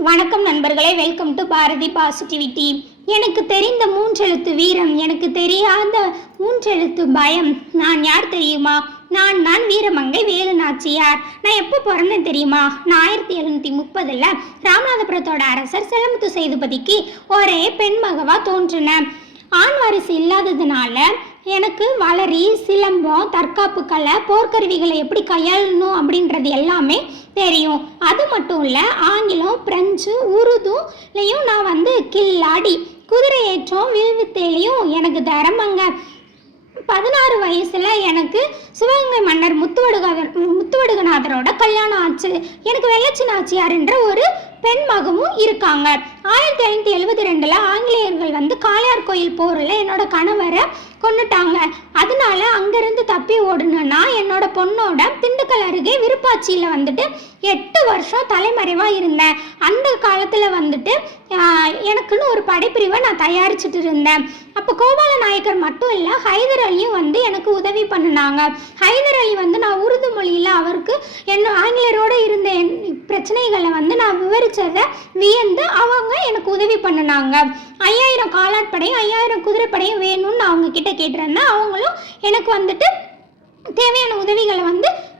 வணக்கம் நண்பர்களே, welcome to Bharathi positivity. எனக்கு தெரிந்த மூன்றெழுத்து வீரம், எனக்கு தெரியாத மூன்றெழுத்து பயம். நான் யார் தெரியுமா? நான் தான் வீரமங்கை வேலு நாச்சியார். நான் எப்போ பிறந்தேன் தெரியுமா? நான் 1730 ராமநாதபுரத்தோட அரசர் செல்லமுத்து சேதுபதிக்கு ஒரே பெண் மகவா தோன்றினேன். ஆண் வாரிசு இல்லாததுனால எனக்கு வளரி, சிலம்பம், தற்காப்பு கலை, போர்க்கருவிகளை எப்படி கையாளணும் அப்படின்றது எல்லாமே தெரியும். அது மட்டும் இல்லை, ஆங்கிலம், பிரெஞ்சு, உருதுலையும் நான் கில்லாடி, குதிரை ஏற்றம், வில்வித்தையிலையும் எனக்கு திறமங்க. 16 வயசுல எனக்கு சிவகங்கை மன்னர் முத்துவடுகநாதரோட கல்யாணம் ஆச்சு. எனக்கு வெள்ளச்சி நாச்சியார் என்ற ஒரு பெண் மகமும் இருக்காங்க. 1572 ஆங்கிலேயர்கள் காளையார் கோயில் போரில் என்னோட கணவரை கொண்டுட்டாங்க. அதனால அங்கிருந்து தப்பி ஓடுனா என்னோட பொண்ணோட திண்டுக்கல் அருகே விருப்பாட்சியில் 8 வருஷம் தலைமறைவாக இருந்தேன். அந்த காலத்தில் எனக்குன்னு ஒரு படைப்பிரிவை நான் தயாரிச்சுட்டு இருந்தேன். அப்போ கோபால நாயக்கர் மட்டும் இல்லை, ஹைதர் அலியும் எனக்கு உதவி பண்ணினாங்க. ஹைதர் அலி நான் உருது மொழியில் அவருக்கு ஆங்கிலேயரோடு இருந்த பிரச்சனைகளை நான் விவரித்ததை வியந்து அவங்க எனக்கு உதவி பண்ணினாங்க. 5000 காலாட்படையும் 5000 குதிரைப்படையும் வேணும்னு அவங்க கிட்ட கேட்டிருந்தேன். அவங்களும் எனக்கு தேவையான உதவிகளை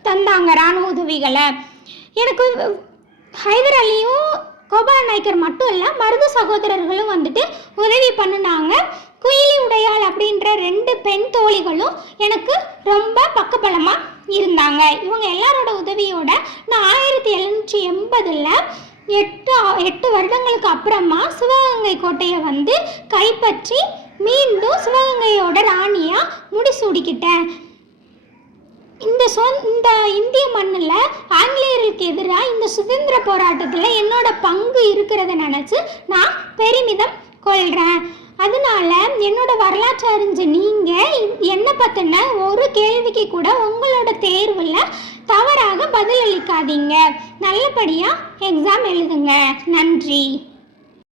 தந்தாங்க, இராணுவ உதவிகளை. எனக்கு ஹைதர் அலியும் கோபால நாயக்கர் மட்டும் இல்லை, மருது சகோதரர்களும் உதவி பண்ணினாங்க. குயிலி உடையாள் அப்படின்ற 2 பெண் தோழிகளும் எனக்கு ரொம்ப பக்கபலமாக இருந்தாங்க. இவங்க எல்லாரோட உதவியோட நான் 1780 8 வருடங்களுக்கு அப்புறமா சிவகங்கை கோட்டையை கைப்பற்றி மீண்டும் சிவகங்கையோட ராணியாக முடிசூடிக்கிட்டேன். இந்த இந்திய மண்ணில் ஆங்கிலேயர்களுக்கு எதிராக இந்த சுதந்திர போராட்டத்தில் என்னோட பங்கு இருக்கிறத நினச்சி நான் பெருமிதம் கொள்கிறேன். அதனால என்னோட வரலாற்று அறிஞ்ச நீங்கள் என்னை பற்றின ஒரு கேள்விக்கு கூட உங்களோட தேர்வில் தவறாக பதிலளிக்காதீங்க. நல்லபடியாக எக்ஸாம் எழுதுங்க. நன்றி.